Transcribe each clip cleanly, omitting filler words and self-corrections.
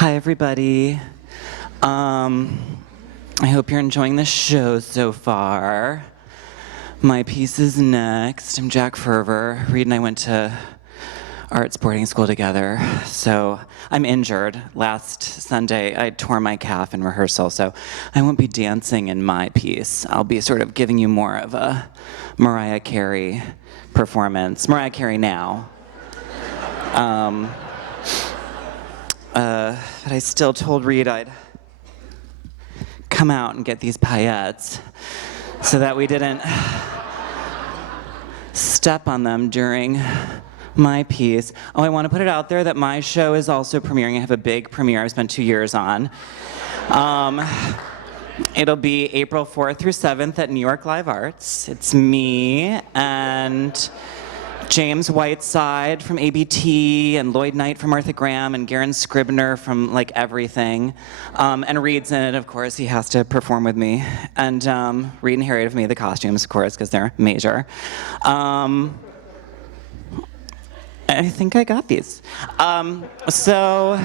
Hi, everybody. I hope you're enjoying the show so far. My piece is next. I'm Jack Ferver. Reid and I went to arts boarding school together. So I'm injured. Last Sunday, I tore my calf in rehearsal, so I won't be dancing in my piece. I'll be sort of giving you more of a Mariah Carey performance. Mariah Carey now. But I still told Reid I'd come out and get these paillettes so that we didn't step on them during my piece. Oh, I want to put it out there that my show is also premiering. I have a big premiere I've spent 2 years on. It'll be April 4th through 7th at New York Live Arts. It's me and James Whiteside from ABT, and Lloyd Knight from Martha Graham, and Garen Scribner from like everything. And Reid's in it, of course. He has to perform with me. And Reid and Harriet have made the costumes, of course, because they're major. I think I got these. So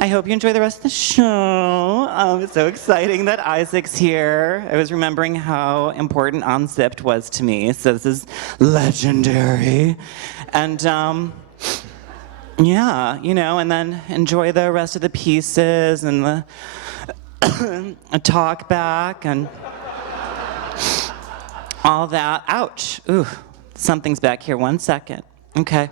I hope you enjoy the rest of the show. It's so exciting that Isaac's here. I was remembering how important Unzipped was to me, so this is legendary. And yeah, you know, and then enjoy the rest of the pieces and the talk back and all that. Ouch. Ooh, something's back here. 1 second. Okay.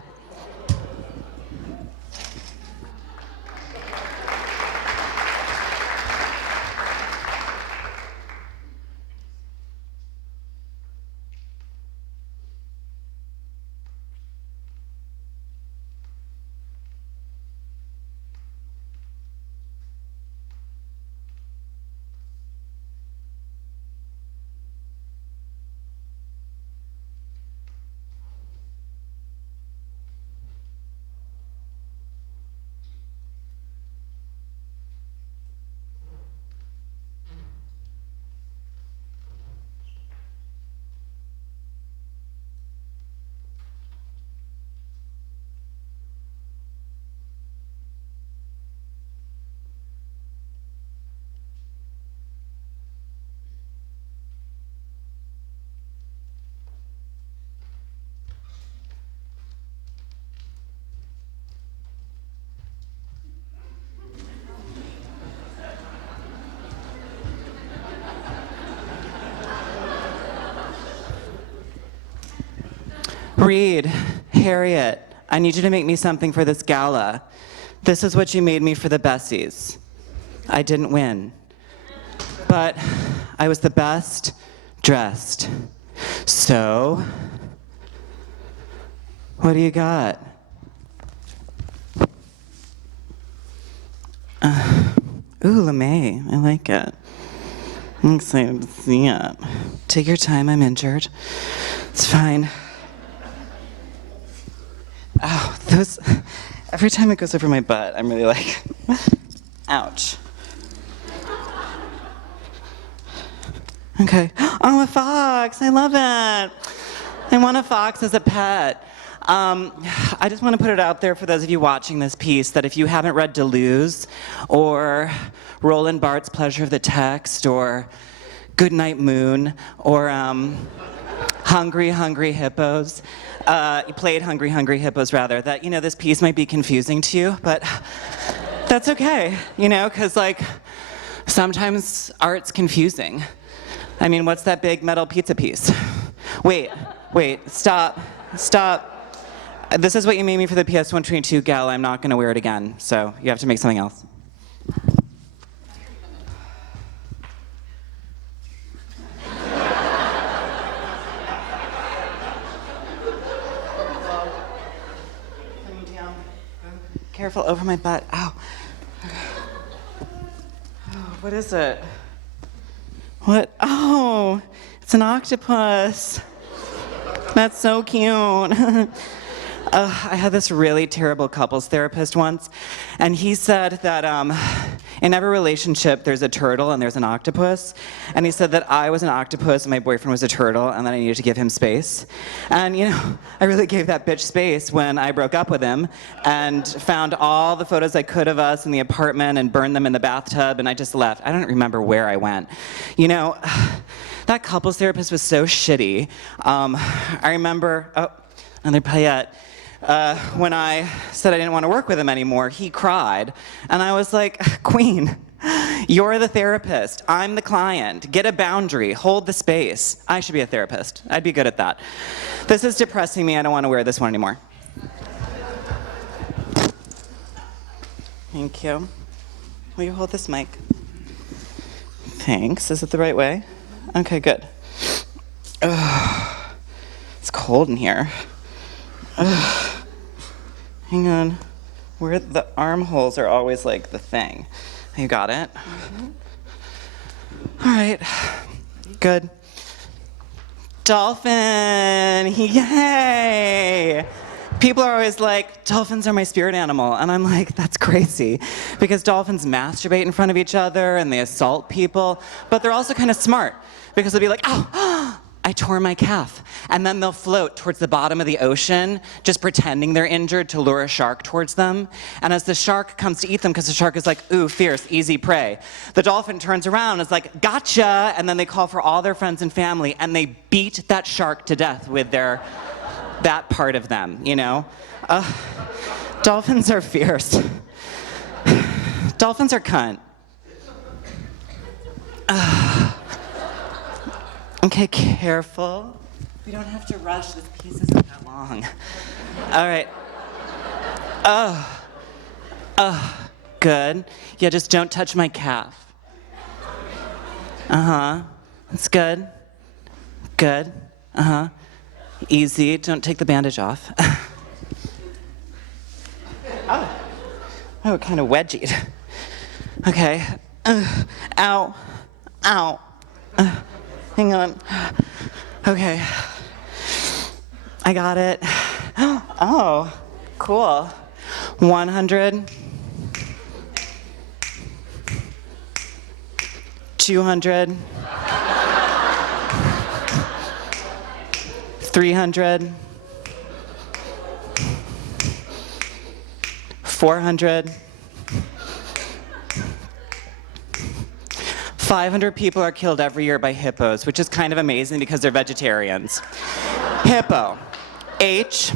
Reid, Harriet, I need you to make me something for this gala. This is what you made me for the Bessies. I didn't win, but I was the best dressed. So, what do you got? Ooh, LeMay, I like it. I'm excited to see it. Take your time, I'm injured. It's fine. Oh, those, every time it goes over my butt, I'm really like, ouch. Okay. Oh, a fox, I love it. I want a fox as a pet. I just want to put it out there for those of you watching this piece that if you haven't read Deleuze or Roland Barthes' Pleasure of the Text or Goodnight Moon or Hungry, Hungry Hippos, you played Hungry, Hungry Hippos rather, that, you know, this piece might be confusing to you, but that's okay, you know, because like sometimes art's confusing. I mean, what's that big metal pizza piece? Wait, stop. This is what you made me for the PS 122 gala. I'm not going to wear it again, so you have to make something else. Careful, over my butt. Ow. Oh, what is it? What? Oh, it's an octopus. That's so cute. I had this really terrible couples therapist once, and he said that in every relationship there's a turtle and there's an octopus, and he said that I was an octopus and my boyfriend was a turtle and that I needed to give him space. And you know, I really gave that bitch space when I broke up with him and found all the photos I could of us in the apartment and burned them in the bathtub, and I just left. I don't remember where I went. You know, that couples therapist was so shitty. I remember, another paillette. When I said I didn't want to work with him anymore, he cried. And I was like, Queen, you're the therapist. I'm the client. Get a boundary. Hold the space. I should be a therapist. I'd be good at that. This is depressing me. I don't want to wear this one anymore. Thank you. Will you hold this mic? Thanks. Is it the right way? Okay, good. It's cold in here. Hang on. Where the armholes are always like the thing. You got it? Mm-hmm. All right. Good. Dolphin! Yay! People are always like, dolphins are my spirit animal. And I'm like, that's crazy. Because dolphins masturbate in front of each other and they assault people. But they're also kind of smart. Because they'll be like, oh, I tore my calf. And then they'll float towards the bottom of the ocean, just pretending they're injured to lure a shark towards them. And as the shark comes to eat them, because the shark is like, ooh, fierce, easy prey, the dolphin turns around and is like, gotcha! And then they call for all their friends and family, and they beat that shark to death with that part of them, you know? Dolphins are fierce. Dolphins are cunt. Okay, careful. We don't have to rush. This piece isn't that long. All right. Good. Yeah, just don't touch my calf. That's good. Good. Easy. Don't take the bandage off. Oh, it kind of wedgied. Okay. Ow. Ow. Hang on. Okay. I got it. Oh, cool. 100. 200. 300. 400. 500 people are killed every year by hippos, which is kind of amazing because they're vegetarians. Hippo. H-I-P-P-O.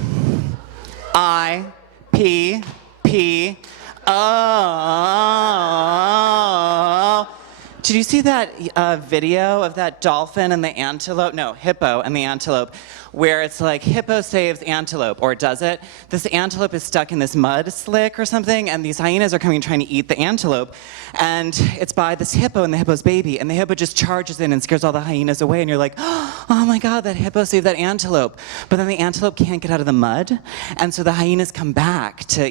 Did you see that video of that dolphin and the antelope? No, hippo and the antelope, where it's like hippo saves antelope, or does it? This antelope is stuck in this mud slick or something, and these hyenas are coming trying to eat the antelope, and it's by this hippo and the hippo's baby, and the hippo just charges in and scares all the hyenas away, and you're like, oh my God, that hippo saved that antelope. But then the antelope can't get out of the mud, and so the hyenas come back to,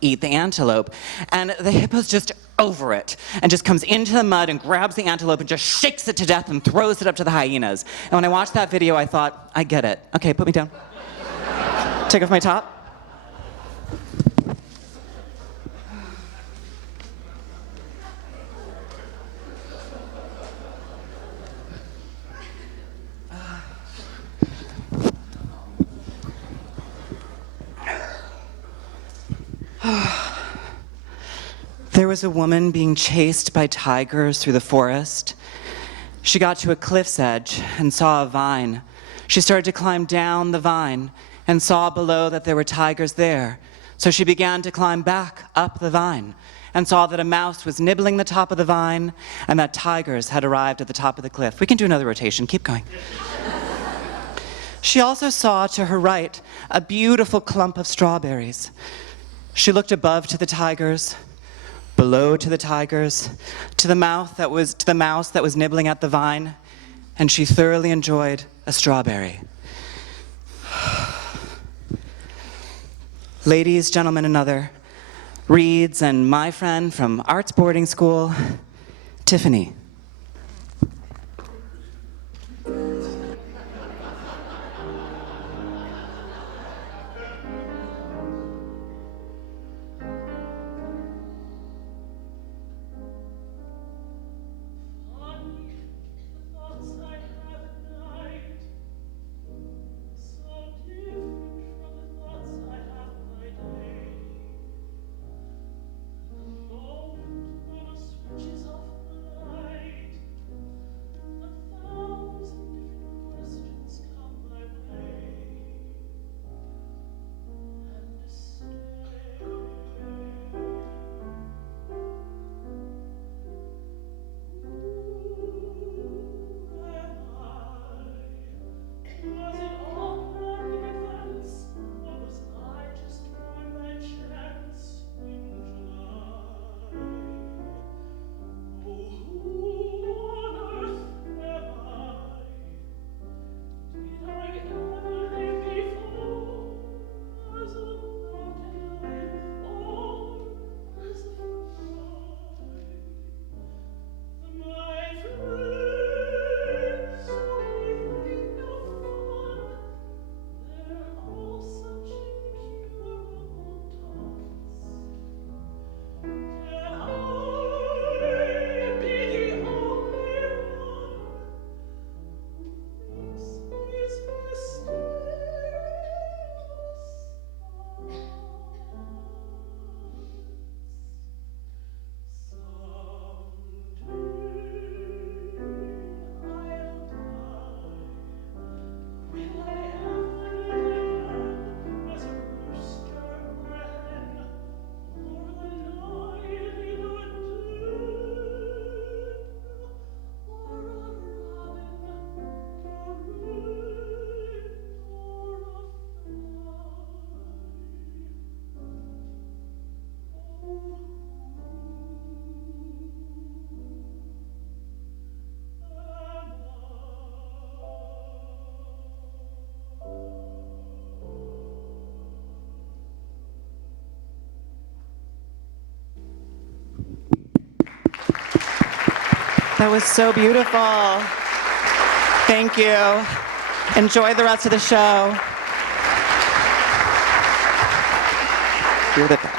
eat the antelope, and the hippo's just over it and just comes into the mud and grabs the antelope and just shakes it to death and throws it up to the hyenas. And when I watched that video, I thought, I get it. Okay, put me down. Take off my top. There was a woman being chased by tigers through the forest. She got to a cliff's edge and saw a vine. She started to climb down the vine and saw below that there were tigers there. So she began to climb back up the vine and saw that a mouse was nibbling the top of the vine and that tigers had arrived at the top of the cliff. We can do another rotation. Keep going. She also saw to her right a beautiful clump of strawberries. She looked above to the tigers, below to the tigers, to the mouse that was nibbling at the vine, and she thoroughly enjoyed a strawberry. Ladies, gentlemen, and other, Reid's and my friend from arts boarding school, Tiffany. Switches off the light. That was so beautiful. Thank you. Enjoy the rest of the show. You're the best.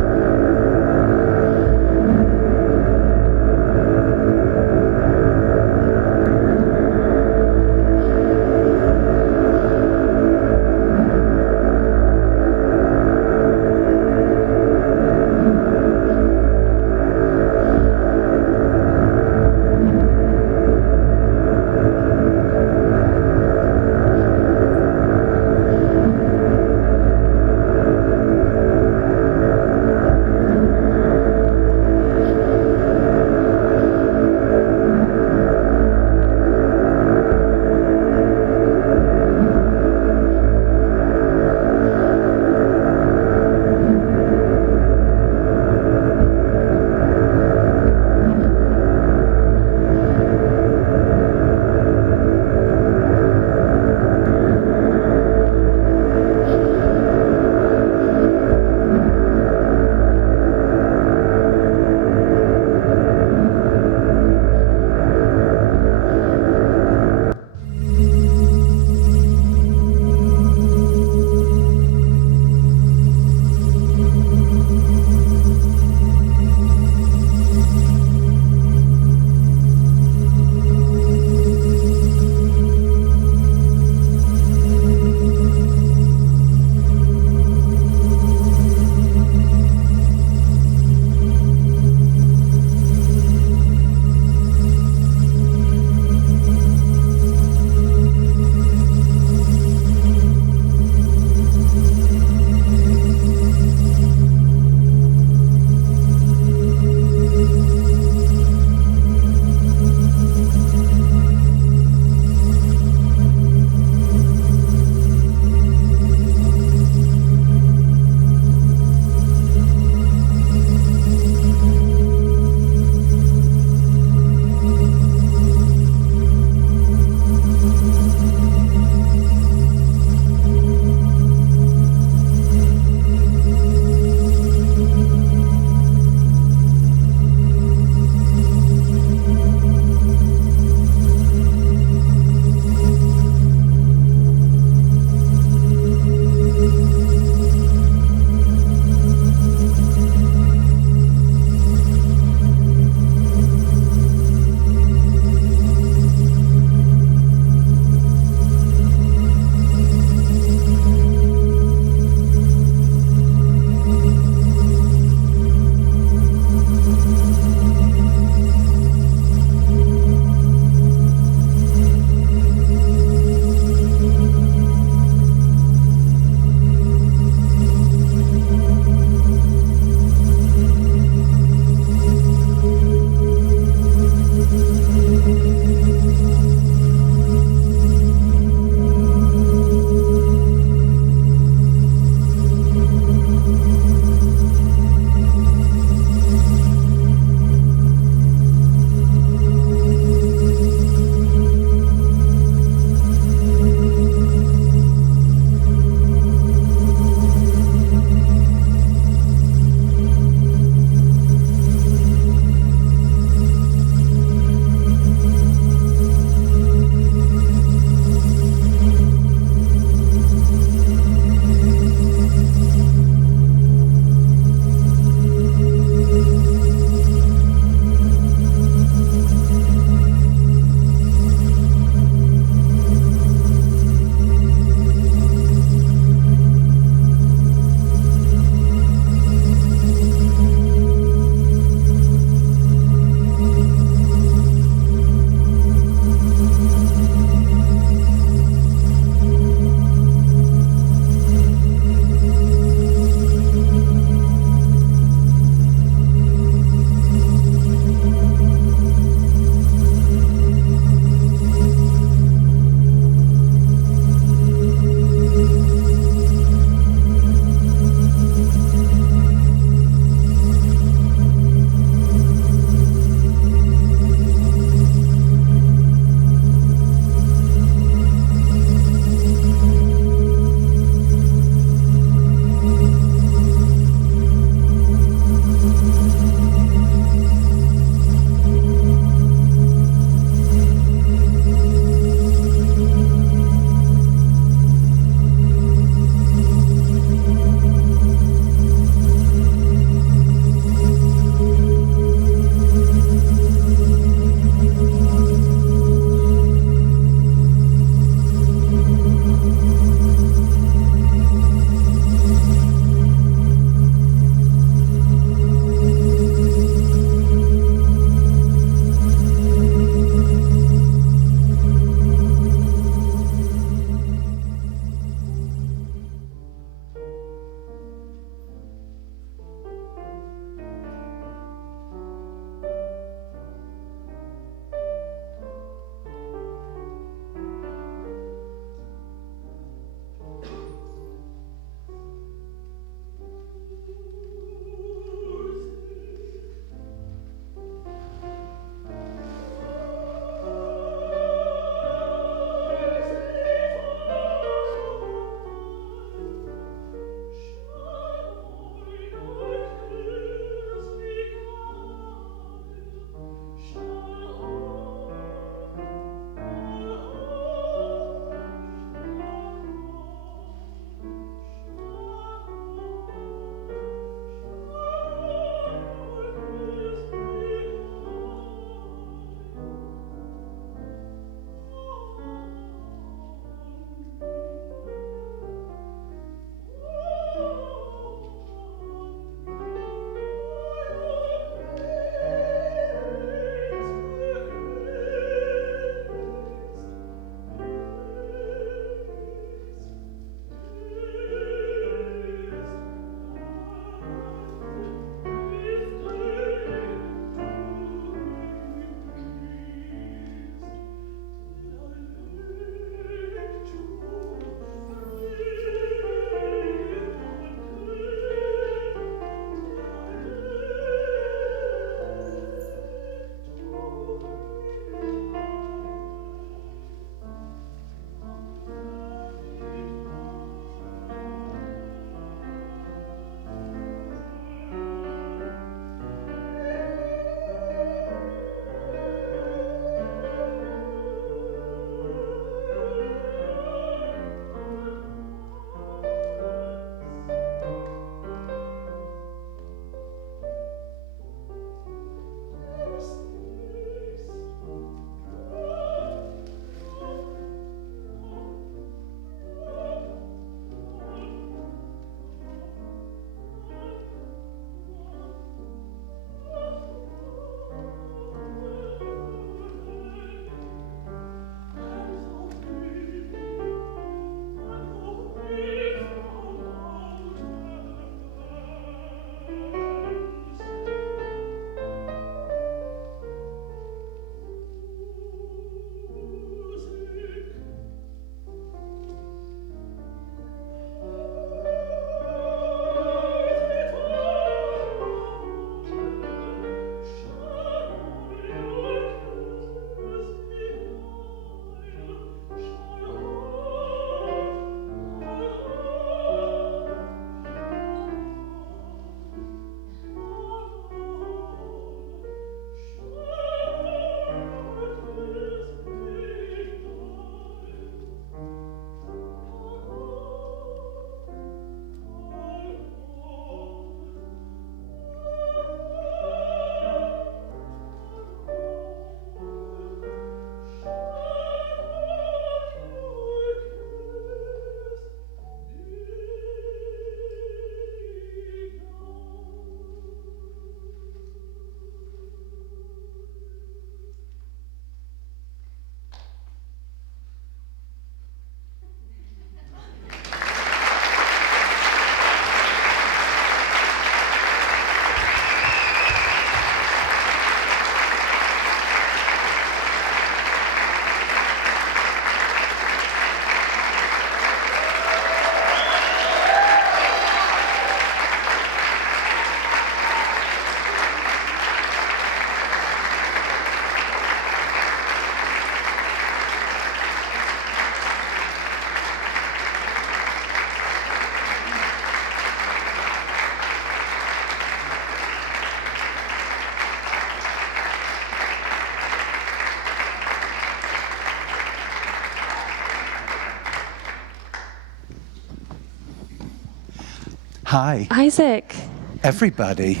Hi. Isaac. Everybody.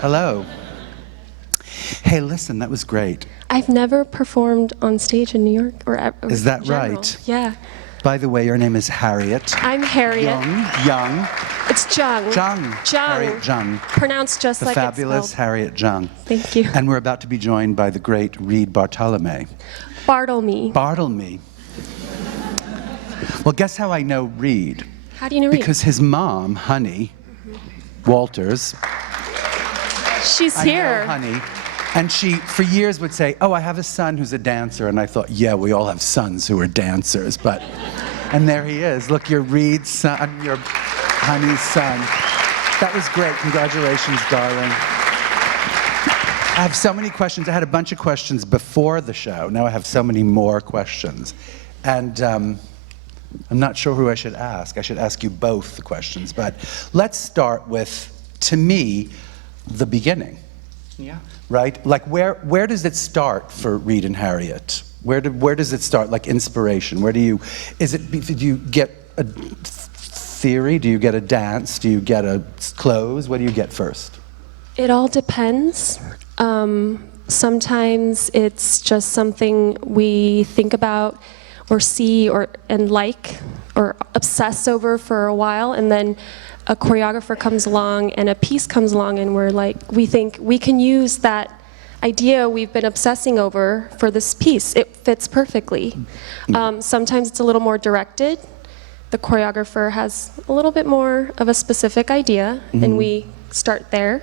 Hello. Hey, listen, that was great. I've never performed on stage in New York or Is that general. right? Yeah. By the way, your name is Harriet. I'm Harriet. Jung. It's Jung. Jung. Harriet Jung. Pronounced just The like fabulous it's spelled. Harriet Jung. Thank you. And we're about to be joined by the great Reid Bartelme. Bartelme. Bartelme. Well, guess how I know Reid? How do you know Reid? Because his mom, Honey Walters. She's here. I know Honey. And she, for years, would say, oh, I have a son who's a dancer. And I thought, yeah, we all have sons who are dancers. But, and there he is. Look, you're Reid's son, you're Honey's son. That was great. Congratulations, darling. I have so many questions. I had a bunch of questions before the show. Now I have so many more questions. And I'm not sure who I should ask. I should ask you both the questions. But let's start with, to me, the beginning. Yeah. Right? Like, where does it start for Reid and Harriet? Where does it start? Like inspiration. Where do you? Do you get a theory? Do you get a dance? Do you get a clothes? What do you get first? It all depends. Sometimes it's just something we think about or see and like or obsess over for a while, and then a choreographer comes along and a piece comes along and we think we can use that idea we've been obsessing over for this piece. It fits perfectly. Sometimes it's a little more directed. The choreographer has a little bit more of a specific idea, and we start there.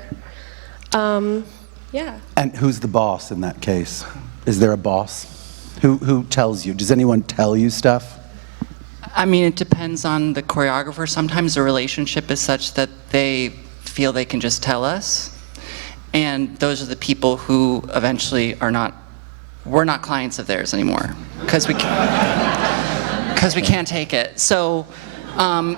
Yeah. And who's the boss in that case? Is there a boss? Who tells you? Does anyone tell you stuff? I mean, it depends on the choreographer. Sometimes the relationship is such that they feel they can just tell us. And those are the people who eventually we're not clients of theirs anymore, because we can't take it. So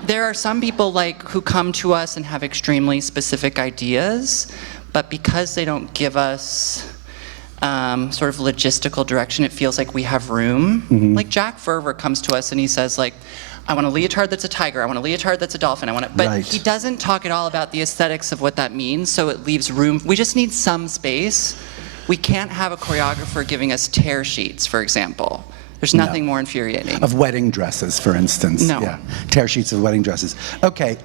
there are some people who come to us and have extremely specific ideas, but because they don't give us sort of logistical direction, it feels like we have room. Like Jack Ferver comes to us and he says, I want a leotard that's a tiger, I want a leotard that's a dolphin, but he doesn't talk at all about the aesthetics of what that means, so it leaves room. We just need some space. We can't have a choreographer giving us tear sheets, for example. There's nothing more infuriating. Of wedding dresses, for instance. No. Yeah, tear sheets of wedding dresses. Okay,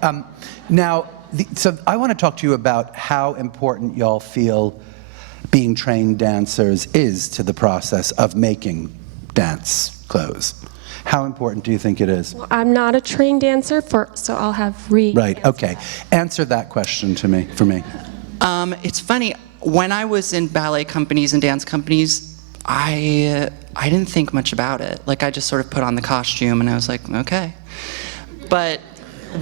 now, so I want to talk to you about how important y'all feel being trained dancers is to the process of making dance clothes. How important do you think it is? Well, I'm not a trained dancer, so I'll have Reid. Right, answer. okay. Answer that question for me. It's funny, when I was in ballet companies and dance companies, I didn't think much about it. I just sort of put on the costume and I was like, okay. But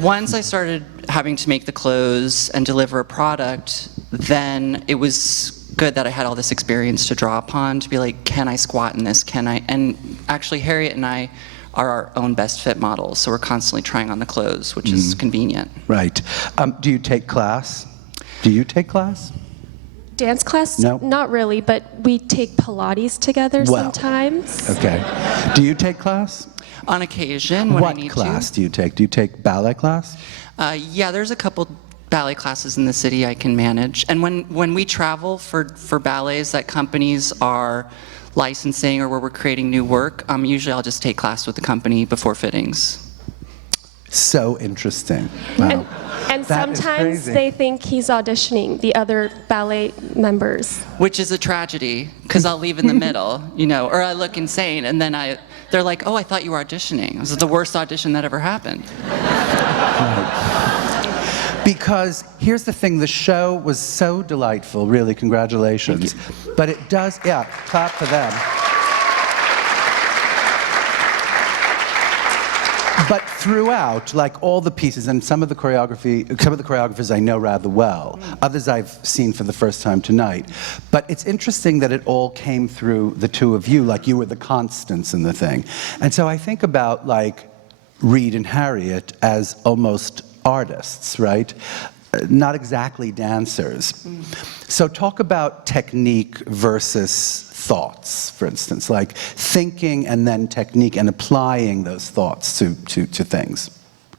once I started having to make the clothes and deliver a product, then it was good that I had all this experience to draw upon, to be like, can I squat in this? Can I? And actually, Harriet and I are our own best fit models, so we're constantly trying on the clothes, which is convenient. Right. Do you take class? Do you take class? Dance class? No. Not really, but we take Pilates together sometimes. Okay. Do you take class? On occasion, when I need to. What class do you take? Do you take ballet class? Yeah, there's a couple ballet classes in the city I can manage. And when we travel for ballets that companies are licensing or where we're creating new work, usually I'll just take class with the company before fittings. So interesting. Wow. And sometimes they think he's auditioning, the other ballet members. Which is a tragedy, because I'll leave in the middle, or I look insane, and then they're like, oh, I thought you were auditioning. This is the worst audition that ever happened. Because here's the thing, the show was so delightful, really, congratulations. But it does, clap for them. But throughout, all the pieces, and some of the choreographers I know rather well, others I've seen for the first time tonight. But it's interesting that it all came through the two of you, you were the constants in the thing. And so I think about Reid and Harriet as almost artists, right? Not exactly dancers. So talk about technique versus thoughts, for instance, thinking and then technique and applying those thoughts to things.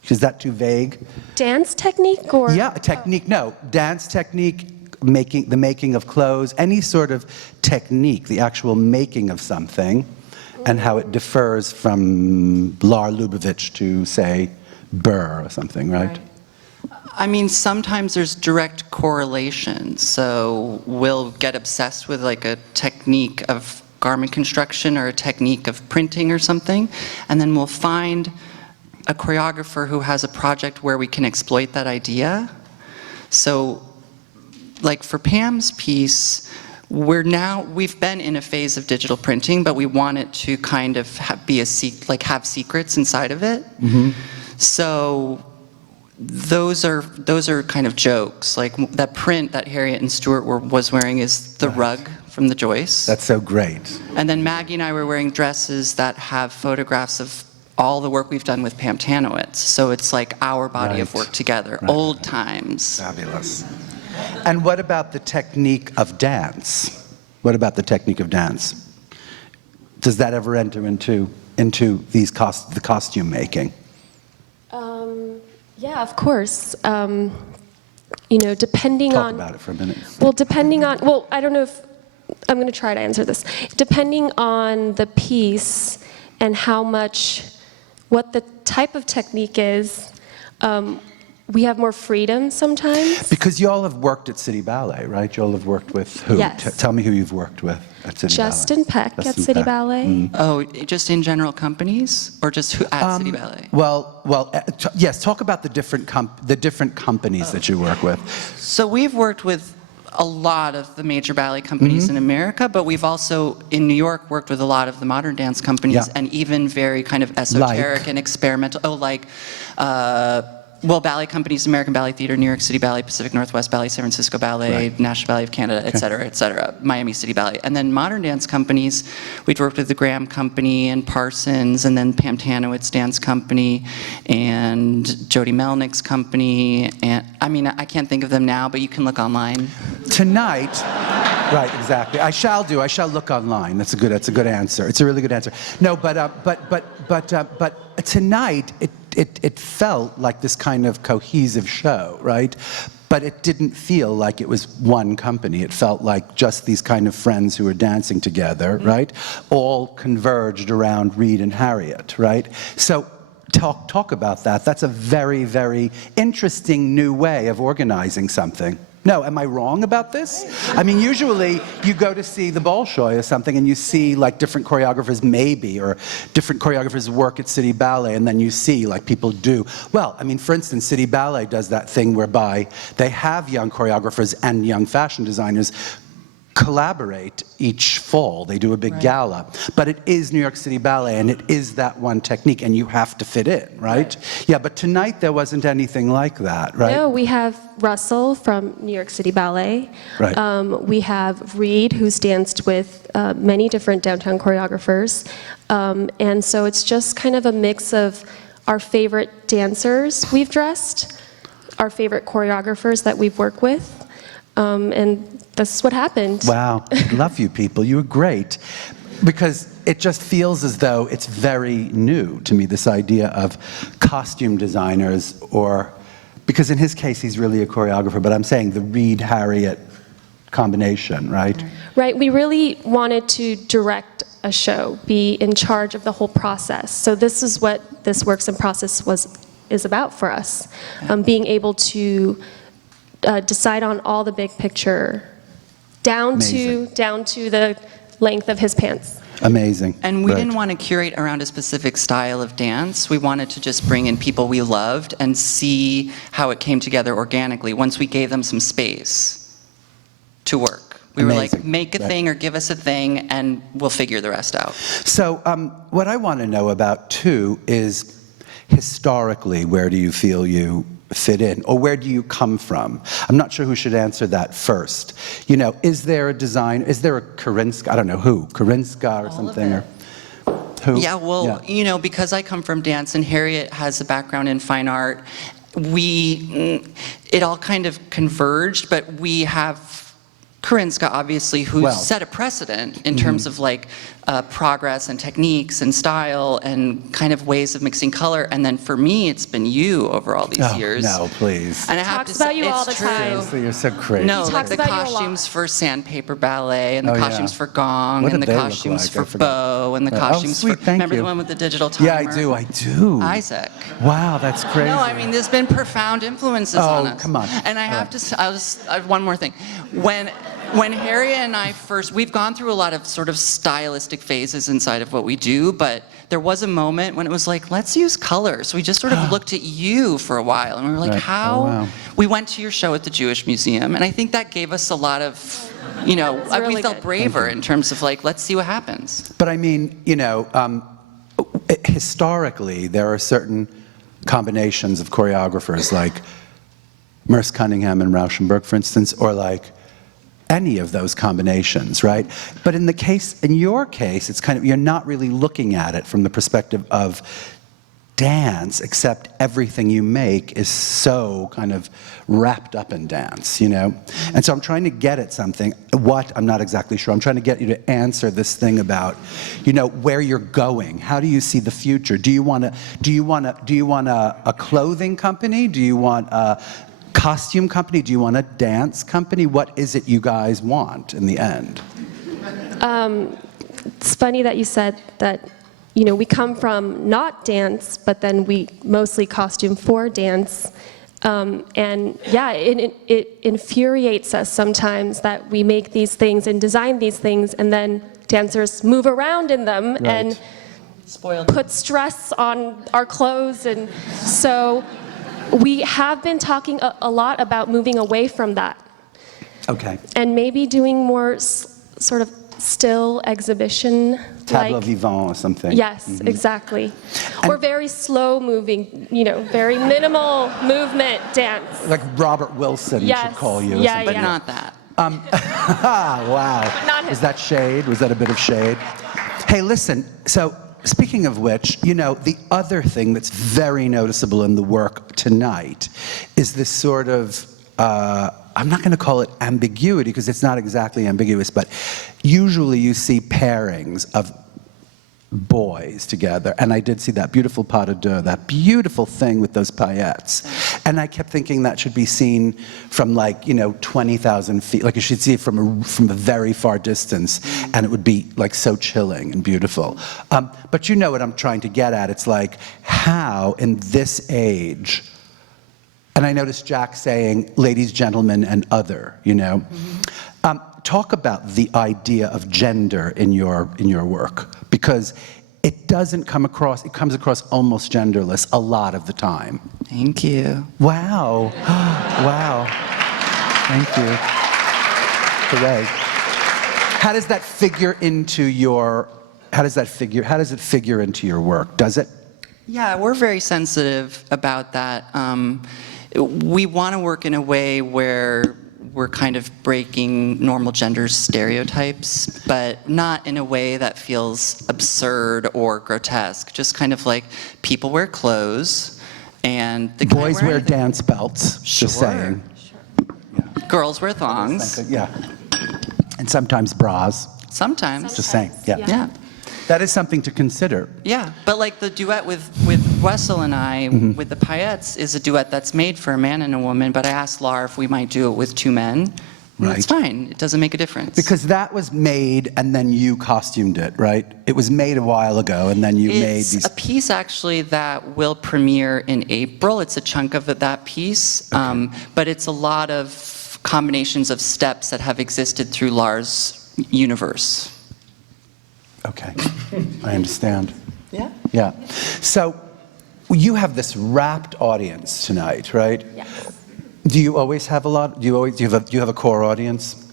Is that too vague? Dance technique or? Yeah, technique, no. Dance technique, the making of clothes, any sort of technique, the actual making of something, and how it differs from Lar Lubovitch to, say, Burr or something, right? I mean, sometimes there's direct correlation. So we'll get obsessed with like a technique of garment construction or a technique of printing or something, and then we'll find a choreographer who has a project where we can exploit that idea. So, like for Pam's piece, we've been in a phase of digital printing, but we want it to kind of have secrets inside of it. Mm-hmm. So those are kind of jokes. Like that print that Harriet and Stuart was wearing is the rug from the joist. That's so great. And then Maggie and I were wearing dresses that have photographs of all the work we've done with Pam Tanowitz. So it's like our body of work together, old times. Fabulous. And what about the technique of dance? What about the technique of dance? Does that ever enter into the costume making? Yeah, of course. Depending Talk on... about it for a minute. Well, I don't know if... I'm going to try to answer this. Depending on the piece and what the type of technique is, we have more freedom sometimes. Because you all have worked at City Ballet, right? You all have worked with who? Yes. Tell me who you've worked with at City Justin Ballet. Peck at City Ballet. Oh, just in general companies, or just at City Ballet? Yes. Talk about the different companies that you work with. So we've worked with a lot of the major ballet companies in America, but we've also, in New York, worked with a lot of the modern dance companies, and even very kind of esoteric and experimental, ballet companies, American Ballet Theater, New York City Ballet, Pacific Northwest Ballet, San Francisco Ballet, National Ballet of Canada, et cetera, Miami City Ballet. And then modern dance companies, we'd worked with the Graham Company and Parsons, and then Pam Tanowitz Dance Company, and Jody Melnick's company, and I mean, I can't think of them now, but you can look online. Tonight, right, exactly. I shall look online. That's a good answer. It's a really good answer. No, but tonight, it felt like this kind of cohesive show, right? But it didn't feel like it was one company. It felt like just these kind of friends who were dancing together, right? All converged around Reid and Harriet, right? So talk about that. That's a very, very interesting new way of organizing something. No, am I wrong about this? I mean, usually you go to see the Bolshoi or something and you see like different choreographers or different choreographers work at City Ballet, and then you see like people do. Well, I mean, for instance, City Ballet does that thing whereby they have young choreographers and young fashion designers collaborate each fall. They do a big gala. But it is New York City Ballet, and it is that one technique, and you have to fit in, right? Yeah, but tonight there wasn't anything like that, right? No, we have Russell from New York City Ballet. Right. We have Reid, who's danced with many different downtown choreographers. And so it's just kind of a mix of our favorite dancers we've dressed, our favorite choreographers that we've worked with, and that's what happened. Wow, love you people, you were great. Because it just feels as though it's very new to me, this idea of costume designers, because in his case he's really a choreographer, but I'm saying the Reid-Harriet combination, right? Right, we really wanted to direct a show, be in charge of the whole process. So this is what this Works in Process is about for us, being able to decide on all the big picture, down to the length of his pants. Amazing. And we didn't want to curate around a specific style of dance. We wanted to just bring in people we loved and see how it came together organically once we gave them some space to work. We were like, make a thing or give us a thing and we'll figure the rest out. So what I want to know about too is historically, where do you feel you fit in, or where do you come from? I'm not sure who should answer that first. You know, is there a Karinska, I don't know who, Karinska or something, or who? Yeah, well, you know, because I come from dance and Harriet has a background in fine art, it all kind of converged, but we have Karinska, obviously, who Well. set a precedent in terms of like progress and techniques and style and kind of ways of mixing color. And then for me, it's been you over all these years. No, please. And I have Talks to say, about you all it's the true. time. Seriously, you're so crazy. No, like talks the about you a lot. costumes for Sandpaper Ballet and the Oh, yeah. costumes for Gong What and did the they look costumes like? I for forgot. Bow and the Oh, costumes sweet, for, thank remember you. the one with the digital timer? Yeah, I do. Isaac. Wow, that's crazy. No, I mean, there's been profound influences on us. come on. And I have to say, I have one more thing. When Harriet and I first, we've gone through a lot of sort of stylistic phases inside of what we do, but there was a moment when it was like, let's use color. So we just sort of looked at you for a while, and we were like, Right. how? Oh, wow. We went to your show at the Jewish Museum, and I think that gave us a lot of, you know, That's really we felt good. braver in terms of like, let's see what happens. But I mean, you know, historically, there are certain combinations of choreographers like Merce Cunningham and Rauschenberg, for instance, or like any of those combinations, right? But in your case, it's kind of, you're not really looking at it from the perspective of dance, except everything you make is so kind of wrapped up in dance, you know? And so I'm trying to get at something, I'm not exactly sure. I'm trying to get you to answer this thing about, you know, where you're going. How do you see the future? Do you want a clothing company? Do you want a costume company? Do you want a dance company? What is it you guys want in the end? It's funny that you said that, you know, we come from not dance, but then we mostly costume for dance. And yeah, it infuriates us sometimes that we make these things and design these things, and then dancers move around in them and put stress on our clothes. And so we have been talking a lot about moving away from that. Okay. And maybe doing more sort of still exhibition. Tableau vivant or something. Yes, exactly. Or very slow moving, you know, very minimal movement dance. Like Robert Wilson Yes. should call you. Or Yeah, something. But not that. Wow. Not him. Was that shade? Was that a bit of shade? Hey, listen, so speaking of which, you know, the other thing that's very noticeable in the work tonight is this sort of, I'm not going to call it ambiguity because it's not exactly ambiguous, but usually you see pairings of boys together, and I did see that beautiful pas de deux, that beautiful thing with those paillettes, and I kept thinking that should be seen from, like, you know, 20,000 feet, like you should see it from a very far distance, and it would be like so chilling and beautiful. But you know what I'm trying to get at? It's like, how in this age, and I noticed Jack saying, ladies, gentlemen, and other, you know. Talk about the idea of gender in your work, because it doesn't come across, it comes across almost genderless a lot of the time. Thank you. Wow. Wow. Thank you. Hooray. How does that figure into your, how does it figure into your work? Does it? Yeah, we're very sensitive about that. We want to work in a way where we're kind of breaking normal gender stereotypes, but not in a way that feels absurd or grotesque. Just kind of like, people wear clothes, and the Boys wear dance belts, just Sure. saying. Girls wear thongs. Yeah. And sometimes bras, Sometimes. just saying. Yeah. Yeah. That is something to consider. Yeah, but like the duet with Wessel and I, with the paillettes, is a duet that's made for a man and a woman, but I asked Lar if we might do it with two men. Right. It's fine, it doesn't make a difference. Because that was made and then you costumed it, right? It was made a while ago and then you made these... It's a piece actually that will premiere in April. It's a chunk of that piece, but it's a lot of combinations of steps that have existed through Lar's universe. Okay, I understand. Yeah. Yeah. So you have this rapt audience tonight, right? Yes. Do you always have a lot? Do you have a core audience?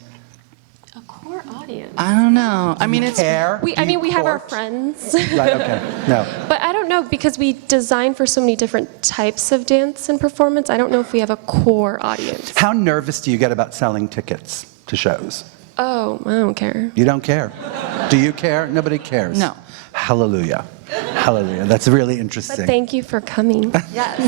A core audience. I don't know. I mean, it's... Care? We have our friends. Right, okay. No. But I don't know, because we design for so many different types of dance and performance, I don't know if we have a core audience. How nervous do you get about selling tickets to shows? Oh, I don't care. You don't care? Do you care? Nobody cares. No. Hallelujah. Hallelujah. That's really interesting. But thank you for coming. Yes.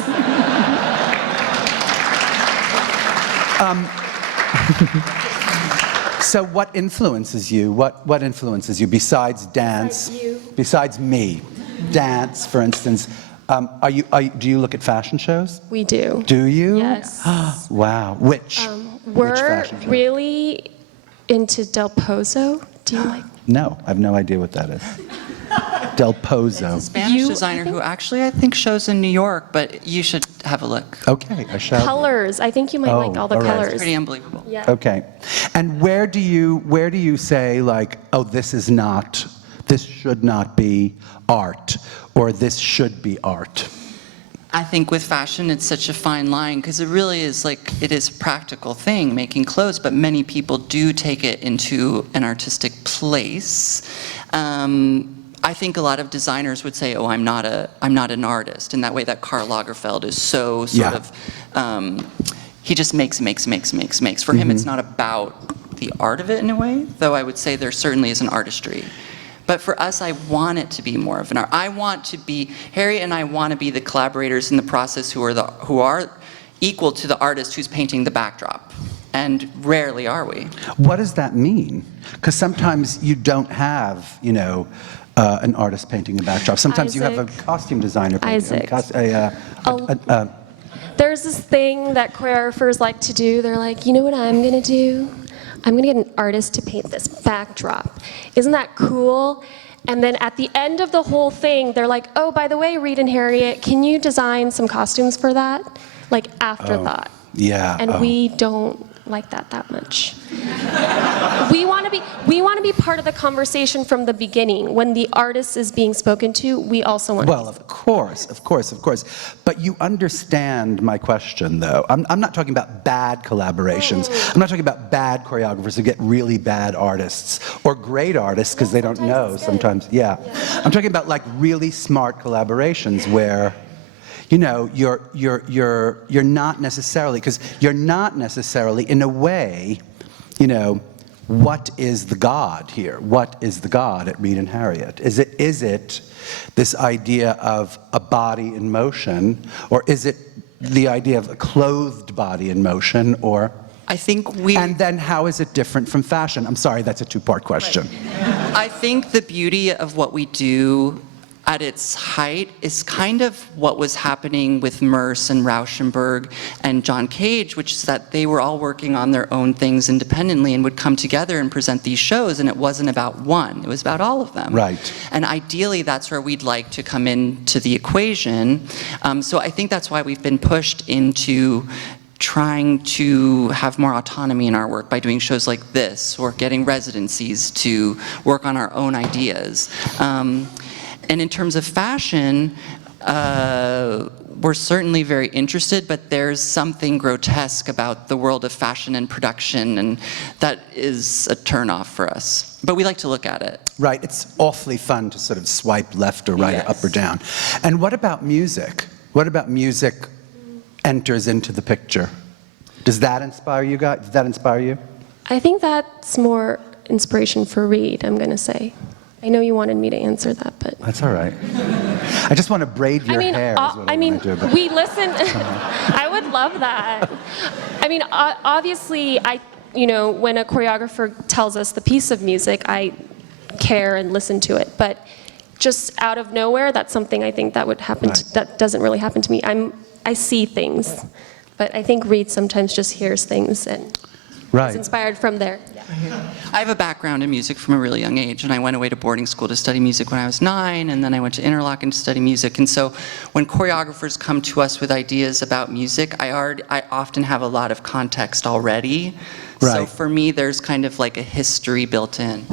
So what influences you? What influences you besides dance? Besides you. Besides me, dance, for instance. Do you look at fashion shows? We do. Do you? Yes. Wow. Which We're fashion show? really into Del Pozo. Do you like? No, I have no idea what that is. Del Pozo. It's a Spanish designer who actually I think shows in New York, but you should have a look. Okay, I shall. Colors. I think you might like all the all right. colors. Pretty unbelievable. Yeah. Okay. And where do you say, like, oh, this should not be art, or this should be art? I think with fashion, it's such a fine line because it really is it is a practical thing, making clothes, but many people do take it into an artistic place. I think a lot of designers would say, oh, I'm not an artist. In that way that Karl Lagerfeld is so sort of, he just makes. For him, it's not about the art of it in a way, though I would say there certainly is an artistry. But for us, I want it to be more of an art. I want to be, Harriet and I want to be the collaborators in the process who are equal to the artist who's painting the backdrop. And rarely are we. What does that mean? Because sometimes you don't have, an artist painting a backdrop. Sometimes you have a Isaac. costume designer painting. Isaac. There's this thing that choreographers like to do. They're like, you know what I'm going to do? I'm going to get an artist to paint this backdrop. Isn't that cool? And then at the end of the whole thing, they're like, oh, by the way, Reid and Harriet, can you design some costumes for that? Like afterthought. Yeah. And we don't like that much. We want to be part of the conversation from the beginning. When the artist is being spoken to, we also want to Well, of course. But you understand my question, though. I'm not talking about bad collaborations. I'm not talking about bad choreographers who get really bad artists or great artists because they don't know sometimes. Yeah. I'm talking about like really smart collaborations where you're not necessarily, because you're not necessarily, in a way, what is the God here? What is the God at Reid and Harriet? Is it this idea of a body in motion, or is it the idea of a clothed body in motion, or? I think And then how is it different from fashion? I'm sorry, that's a two-part question. Right. I think the beauty of what we do at its height is kind of what was happening with Merce and Rauschenberg and John Cage, which is that they were all working on their own things independently and would come together and present these shows, and it wasn't about one, it was about all of them. Right. And ideally, that's where we'd like to come into the equation. So I think that's why we've been pushed into trying to have more autonomy in our work by doing shows like this, or getting residencies to work on our own ideas. And in terms of fashion, we're certainly very interested, but there's something grotesque about the world of fashion and production, and that is a turnoff for us. But we like to look at it. Right, it's awfully fun to sort of swipe left or right, or up or down. And what about music? What about music enters into the picture? Does that inspire you guys? Does that inspire you? I think that's more inspiration for Reid, I'm going to say. I know you wanted me to answer that, but... That's all right. I just want to braid your hair is what I want to do. But... we listen... I would love that. I mean, obviously, when a choreographer tells us the piece of music, I care and listen to it. But just out of nowhere, that's something I think that would happen. Right. That doesn't really happen to me. I see things. But I think Reid sometimes just hears things and is inspired from there. I have a background in music from a really young age, and I went away to boarding school to study music when I was 9, and then I went to Interlochen to study music. And so when choreographers come to us with ideas about music, I often have a lot of context already. Right. So for me, there's kind of like a history built in.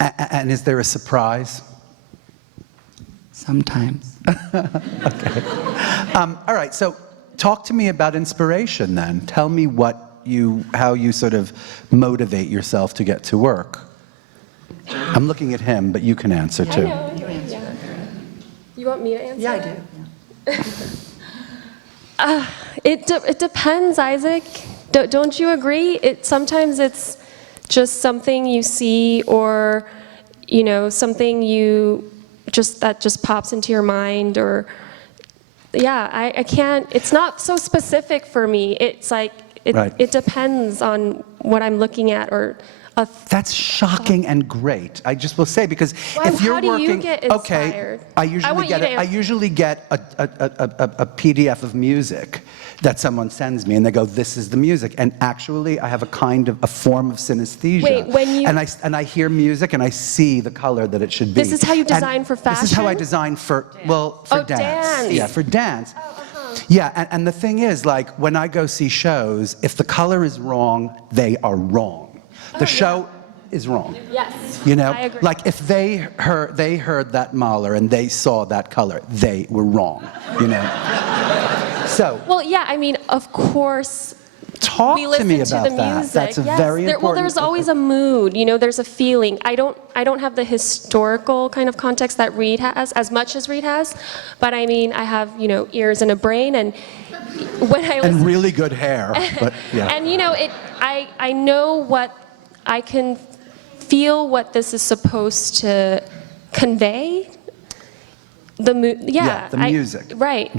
And is there a surprise? Sometimes. Okay. All right, so talk to me about inspiration then. Tell me how you sort of motivate yourself to get to work. I'm looking at him, but you can answer too. I know. You answer. Yeah. You want me to answer? Yeah, I do. It depends, Isaac. Don't you agree? Sometimes it's just something you see, or something that just pops into your mind, or I can't. It's not so specific for me. It's like. It depends on what I'm looking at, or That's shocking and great. I just will say, because Well, if you're how do you working, get okay, inspired? I I usually want get you it. to- I usually get a PDF of music that someone sends me, and they go, "This is the music." And actually, I have a form of synesthesia. Wait, when you- and I hear music and I see the color that it should be. This is how you design And for This is how I fashion? design for Oh, dance. dance. Yeah, for dance. Yeah, and the thing is, like, when I go see shows, if the color is wrong, they are wrong. The show is wrong. Yes. You know, I agree. like if they heard that Mahler and they saw that color, they were wrong. You know. So Well, yeah, I mean, of course, talk we to listen me to about the that. music. That's a yes. very important. Well, there's always a mood. You know, there's a feeling. I don't have the historical kind of context that Reid has, as much as Reid has, but I mean, I have, you know, ears and a brain, and when I listen, and really good hair. But yeah. and you know, I know what I can feel what this is supposed to convey. The music. Right.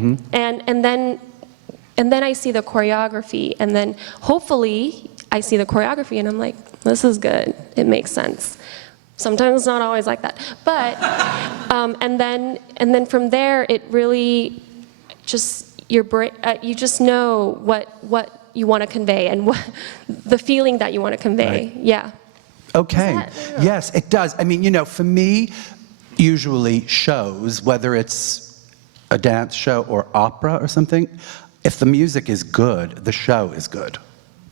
And then I see the choreography, and then hopefully I see the choreography and I'm like, this is good. It makes sense. Sometimes it's not always like that, but and then from there it really just your brain. You just know what you want to convey and what the feeling that you want to convey. Right. Yeah. Okay. Yeah. Yes, it does. I mean, you know, for me, usually shows, whether it's a dance show or opera or something, if the music is good, the show is good,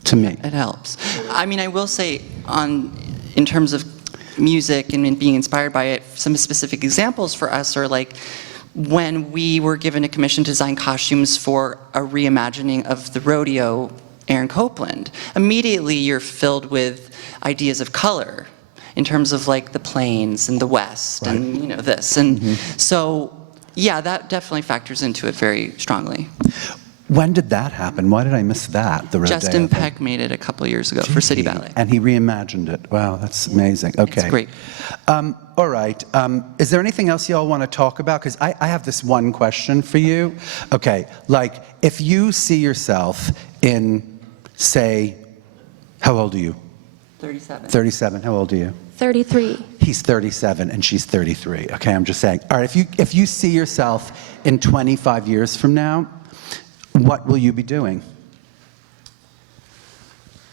to me. It helps. I mean, I will say, in terms of music and in being inspired by it, some specific examples for us are like when we were given a commission to design costumes for a reimagining of the rodeo, Aaron Copland. Immediately, you're filled with ideas of color in terms of like the plains and the West, Right. and you know this, and so yeah, that definitely factors into it very strongly. When did that happen? Why did I miss that? The rodeo Justin thing? Peck made it a couple of years ago for City Ballet. And he reimagined it. Wow, that's amazing. Okay. It's great. All right. Is there anything else y'all want to talk about? Because I have this one question for you. Okay, like if you see yourself in, say, how old are you? 37. 37. How old are you? 33. He's 37 and she's 33. Okay, I'm just saying. All right, if you see yourself in 25 years from now, what will you be doing?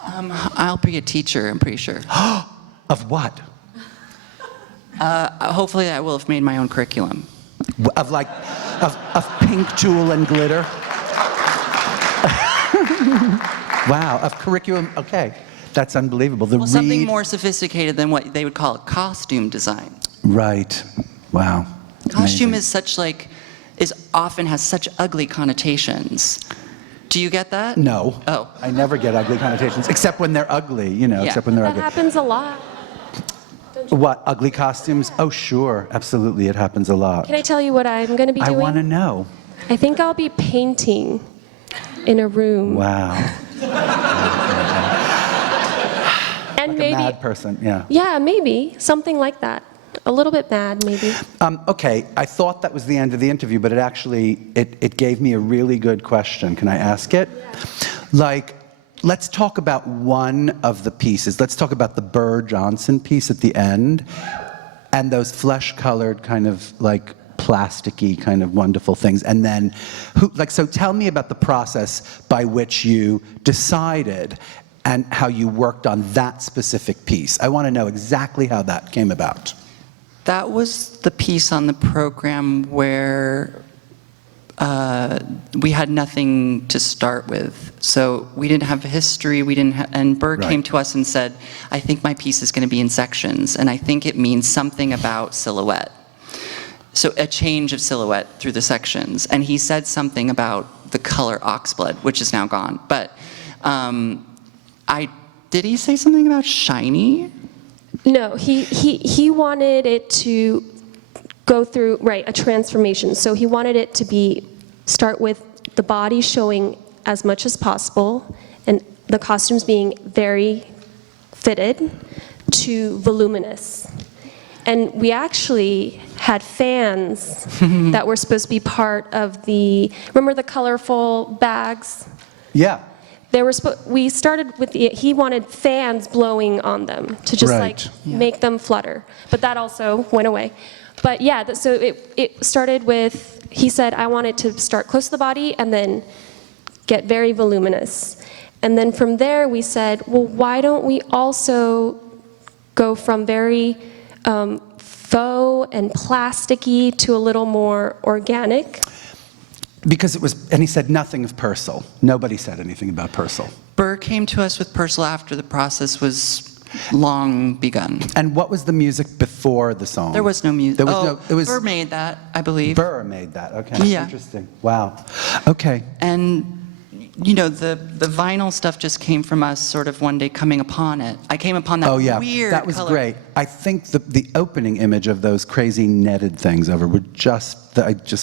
I'll be a teacher, I'm pretty sure. Of what? Hopefully I will have made my own curriculum. Of pink tulle and glitter? Wow, of curriculum, okay. That's unbelievable. Well, something more sophisticated than what they would call costume design. Right, wow. Costume Amazing. is such like, often has such ugly connotations. Do you get that? No. Oh. I never get ugly connotations, except when they're ugly, you know, Yeah. except when they're That ugly. happens a lot. What, ugly costumes? Oh, sure, absolutely, it happens a lot. Can I tell you what I'm going to be I doing? want to know. I think I'll be painting in a room. Wow. And Like maybe, a mad person, yeah. yeah, maybe something like that. A little bit mad, maybe. Okay, I thought that was the end of the interview, but it gave me a really good question. Can I ask it? Yeah. Like, let's talk about one of the pieces. Let's talk about the Burr Johnson piece at the end, and those flesh-colored kind of like plasticky kind of wonderful things. And then, so tell me about the process by which you decided and how you worked on that specific piece. I want to know exactly how that came about. That was the piece on the program where we had nothing to start with. So we didn't have a history, and Burr Right. came to us and said, I think my piece is going to be in sections, and I think it means something about silhouette. So a change of silhouette through the sections. And he said something about the color oxblood, which is now gone. But did he say something about shiny? No, he wanted it to go through, right, a transformation. So he wanted it to start with the body showing as much as possible and the costumes being very fitted to voluminous. And we actually had fans that were supposed to be part of remember the colorful bags? Yeah. we started with he wanted fans blowing on them to just Right. make them flutter. But that also went away. But yeah, so it started with, he said, I want it to start close to the body and then get very voluminous. And then from there we said, well, why don't we also go from very faux and plasticky to a little more organic? Because it was, and he said nothing of Purcell. Nobody said anything about Purcell. Burr came to us with Purcell after the process was long begun. And what was the music before the song? There was no music. There was no, it was, Burr made that, I believe. Burr made that, okay. Yeah. Interesting. Wow. Okay. And you know, the vinyl stuff just came from us sort of one day coming upon it. I came upon that Oh yeah, weird that was color. great. I think the opening image of those crazy netted things over were just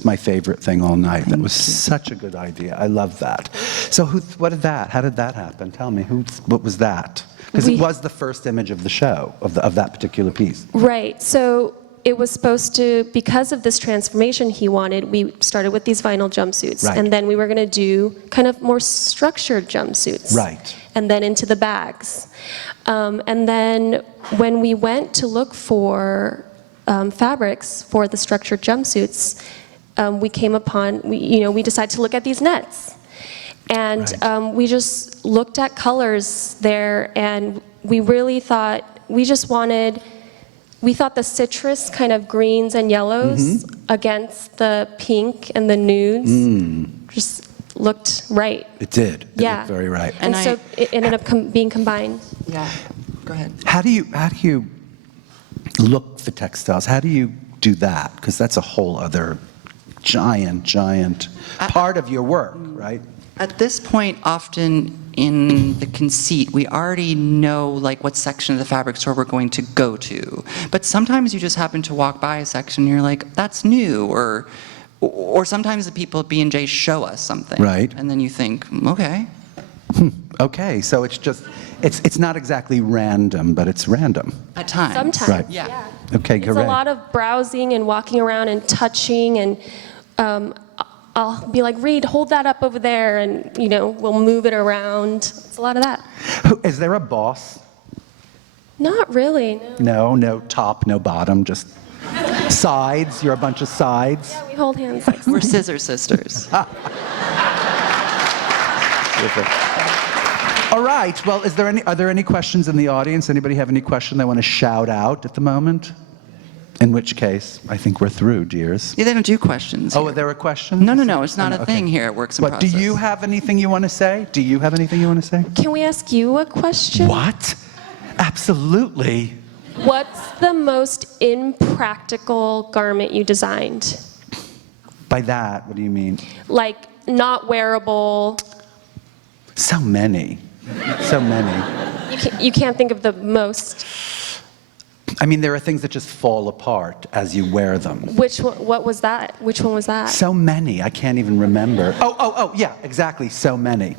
my favorite thing all night. That was such a good idea. I love that. So how did that happen? Tell me, what was that? Because it was the first image of the show, of that particular piece. Right, so it was supposed to, because of this transformation he wanted, we started with these vinyl jumpsuits. Right. And then we were going to do kind of more structured jumpsuits. Right. And then into the bags. And then when we went to look for fabrics for the structured jumpsuits, we came upon, we decided to look at these nets. And we just looked at colors there, and we really thought, we thought the citrus kind of greens and yellows against the pink and the nudes just looked right. It did. It Yeah. looked very right. And so it ended up being combined. Yeah, go ahead. How do you look for textiles? How do you do that? Because that's a whole other giant part of your work, right? At this point, often in the conceit, we already know like what section of the fabric store we're going to go to. But sometimes you just happen to walk by a section and you're like, that's new, or sometimes the people at B&J show us something. Right. And then you think, okay. Okay, so it's not exactly random, but it's random. At times. Sometimes, Right. Yeah. Okay, It's correct. a lot of browsing and walking around and touching, and I'll be like, Reid, hold that up over there, and we'll move it around. It's a lot of that. Is there a boss? Not really, no. No top, no bottom, just sides. You're a bunch of sides. Yeah, we hold hands like We're scissor sisters. All right. Well, are there any questions in the audience? Anybody have any question they want to shout out at the moment? In which case, I think we're through, dears. Yeah, they don't do questions. Oh, here. are there a question? No, it's not a thing here at Works in But do Process. you have anything you want to say? Do you have anything you want to say? Can we ask you a question? What? Absolutely. What's the most impractical garment you designed? By that, what do you mean? Like, not wearable. So many. So many. You can't think of the most. I mean, there are things that just fall apart as you wear them. What was that? Which one was that? So many, I can't even remember. Oh, yeah, exactly, so many.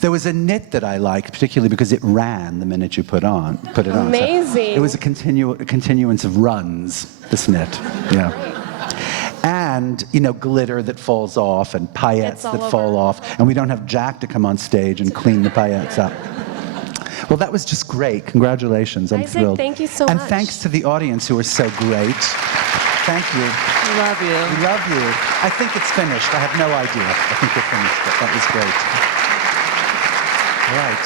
There was a knit that I liked, particularly because it ran the minute you put it on. So Amazing. it was a continuance of runs, this knit, yeah. And, glitter that falls off and paillettes It's all that fall over. off. And we don't have Jack to come on stage and clean the paillettes up. Well, that was just great. Congratulations. I'm Isaac, thrilled. thank you so And much. thanks to the audience who are so great. Thank you. I love you. We love you. I think it's finished. I have no idea. I think we're finished, but that was great. All right.